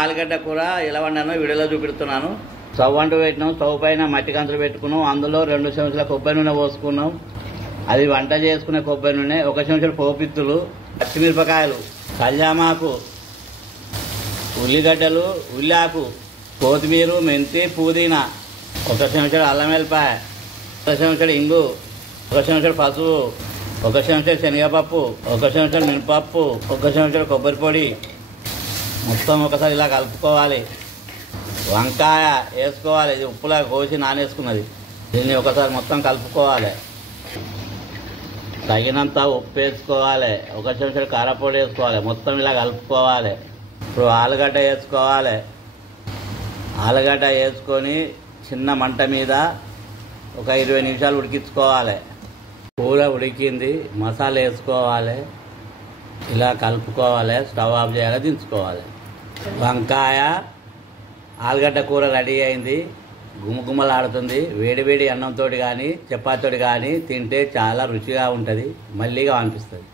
ఆలుగడ్డ కూర ఎలా వండానో వీడియోలో చూపెడుతున్నాను. స్టవ్ అంటూ పెట్టినాం. స్టవ్ పైన మట్టి కంచులు పెట్టుకున్నాం. అందులో 2 చెంచాల కొబ్బరి నూనె పోసుకున్నాం. అది వంట చేసుకునే కొబ్బరి నూనె. 1 చెంచాడు పోపిత్తులు, పచ్చిమిరపకాయలు, కళ్యామాకు, ఉల్లిగడ్డలు, ఉల్లాకు, కొత్తిమీర, మెంతి, పుదీనా, 1 చెంచాడు అల్లం వెల్లిపాయ, 1 చెంచాడు ఇంగు, 1 చెంచాడు పసుపు, 1 చెంచాడు శనగపప్పు, 1 చెంచాడు మినపప్పు, 1 చెంచాడు కొబ్బరి పొడి. మొత్తం ఒకసారి ఇలా కలుపుకోవాలి. వంకాయ వేసుకోవాలి. ఇది ఉప్పులా కోసి నానేసుకున్నది. దీన్ని ఒకసారి మొత్తం కలుపుకోవాలి. తగినంత ఉప్పు వేసుకోవాలి. 1 చెంచాడు కారపొడి వేసుకోవాలి. మొత్తం ఇలా కలుపుకోవాలి. ఇప్పుడు ఆలుగడ్డ వేసుకోవాలి. ఆలుగడ్డ వేసుకొని చిన్న మంట మీద ఒక 20 నిమిషాలు ఉడికించుకోవాలి. కూర ఉడికింది. మసాలా వేసుకోవాలి. ఇలా కలుపుకోవాలి. స్టవ్ ఆఫ్ చేయాలి, దించుకోవాలి. వంకాయ ఆలుగడ్డ కూర రెడీ అయింది. గుమగుమలాడుతుంది. వేడి వేడి అన్నంతో కానీ చపాతీతో కానీ తింటే చాలా రుచిగా ఉంటుంది. మళ్ళీగా అనిపిస్తుంది.